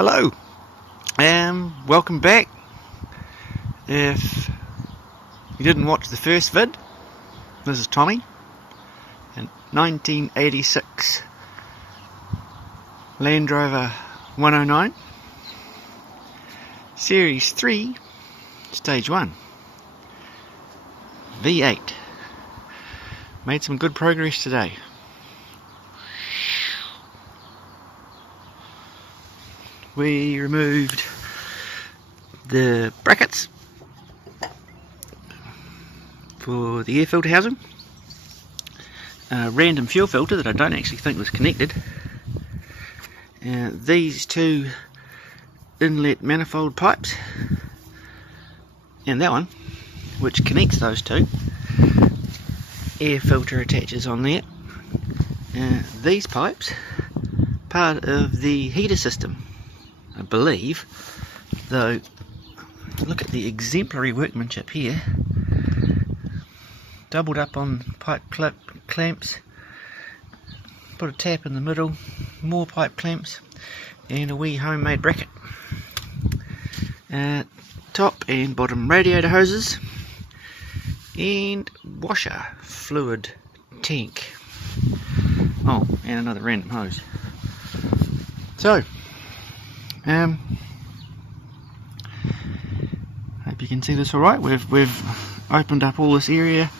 Hello, welcome back. If you didn't watch the first vid, this is Tommy in 1986 Land Rover 109 Series 3 Stage 1 V8. Made some good progress today. We removed the brackets for the air filter housing, a random fuel filter that I don't actually think was connected, these two inlet manifold pipes, and that one which connects those two. Air filter attaches on there. These pipes, part of the heater system, I believe, though. Look at the exemplary workmanship here. Doubled up on pipe clamps, put a tap in the middle, more pipe clamps, and a wee homemade bracket. Top and bottom radiator hoses, and washer fluid tank. Oh, and another random hose. So, hope you can see this alright. We've opened up all this area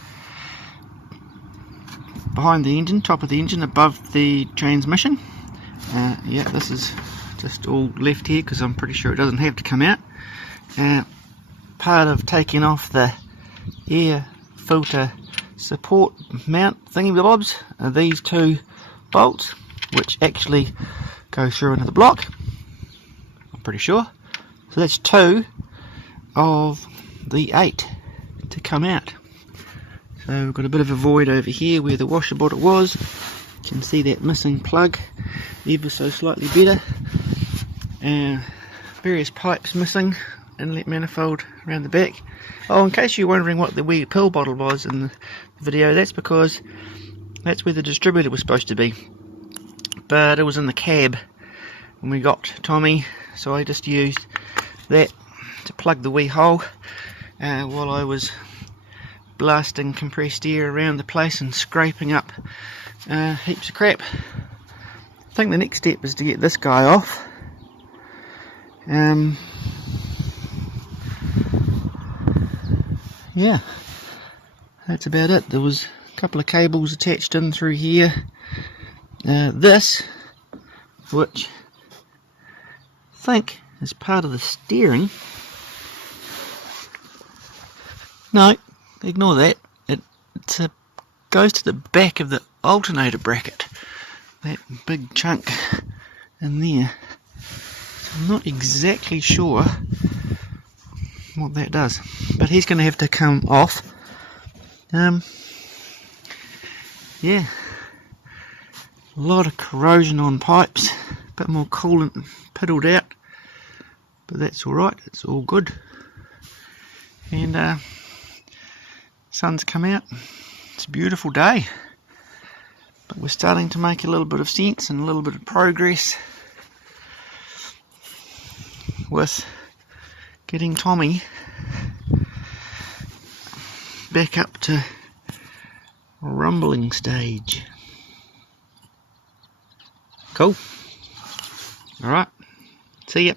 behind the engine, top of the engine, above the transmission. Yeah, this is just all left here because I'm pretty sure it doesn't have to come out. Part of taking off the air filter support mount thingy-bobs are these two bolts, which actually go through into the block, I'm pretty sure. So that's two of the 8 to come out. So we've got a bit of a void over here where the washer bottle was. You can see that missing plug ever so slightly better. Various pipes missing, inlet manifold around the back. Oh, in case you're wondering what the wee pill bottle was in the video, that's because that's where the distributor was supposed to be, but it was in the cab when we got Tommy, so I just used that to plug the wee hole while I was blasting compressed air around the place and scraping up heaps of crap. I think the next step is to get this guy off. Yeah, that's about it. There was a couple of cables attached in through here. This, which I think is part of the steering. No, ignore that. It goes to the back of the alternator bracket. That big chunk in there. So I'm not exactly sure what that does, but he's going to have to come off. Yeah, a lot of corrosion on pipes, a bit more coolant piddled out, but that's alright, it's all good. And sun's come out, it's a beautiful day, but we're starting to make a little bit of sense and a little bit of progress with getting Tommy back up to rumbling stage. Cool. Alright, see ya.